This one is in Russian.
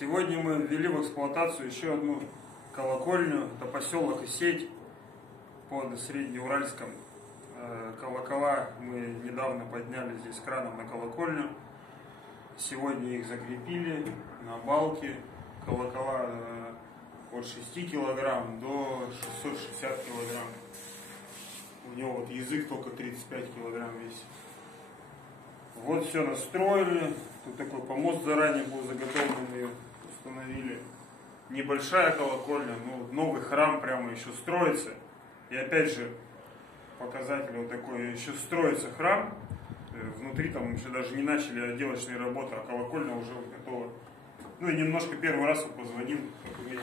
Сегодня мы ввели в эксплуатацию еще одну колокольню. Это поселок Исеть под Среднеуральском. Колокола мы недавно подняли здесь краном на колокольню. Сегодня их закрепили на балке. Колокола от 6 килограмм до 660 килограмм. У него вот язык только 35 килограмм весит. Вот все настроили. Тут такой помост заранее был заготовлен, ее установили. Небольшая колокольня, но новый храм прямо еще строится. И опять же, показатель вот такой, еще строится храм. Внутри там еще даже не начали отделочные работы, а колокольня уже готова. Ну и немножко первый раз он позвонил, как увидим.